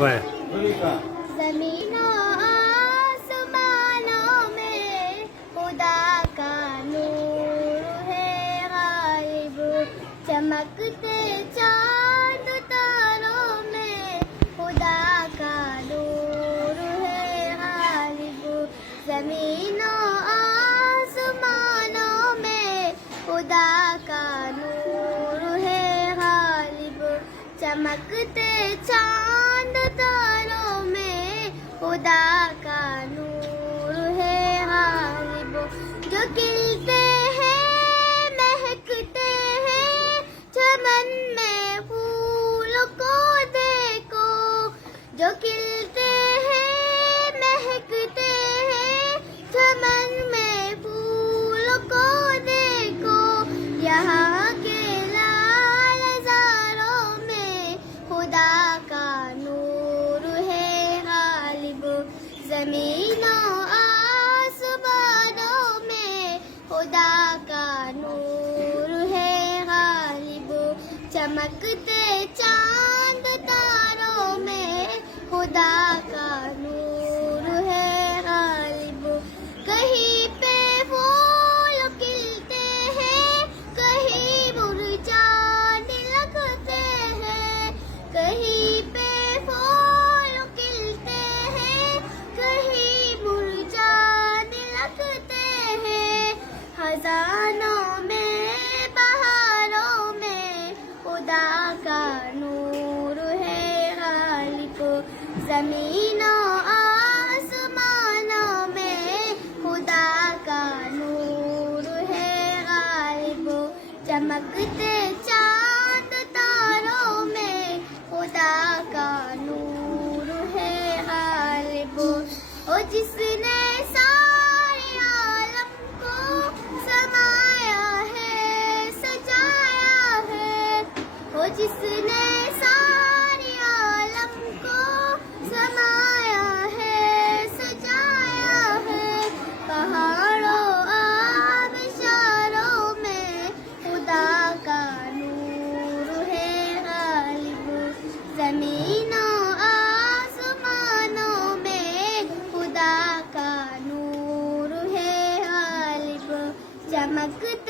اوئے زمین و آسمانوں میں خدا کا نور ہے غائب، چمکتے چاند تاروں میں خدا کا نور ہے غالب، زمین و آسمانوں میں خدا کا نور ہے غالب، چمکتے چاند تاروں میں خدا کا نور ہے غالب، جو کھلتے ہیں مہکتے ہیں چمن میں پھول کو دیکھو، جو کھلتے ہیں مہکتے ہیں چمن میں پھول کو دیکھو، یہاں کے لال زاروں میں خدا کا نور ہے غالب، زمین و آسمانوں میں خدا کا نور ہے غالب، چمکتے چاند تاروں میں خدا کا نور ہے غالب، کہیں پہ پھول کھلتے ہیں کہیں مرجھانے لگتے ہیں، کہیں پہ پھول کھلتے ہیں کہیں مرجھانے لگتے ہیں، خزانوں میں بہاروں میں خدا کا نور ہے غالب، زمین و آسمانوں میں خدا کا نور ہے غالب، چمکتے چاند تاروں میں خدا کا نور ہے غالب، اور جس نے سارے عالم کو سمایا ہے سجایا ہے، وہ جس نے سارے عالم کو سمایا ہے سجایا ہے، پہاڑوں آبشاروں میں خدا کا نور ہے غالب، زمین و آسمانوں میں خدا کا نور ہے غالب، چمکتے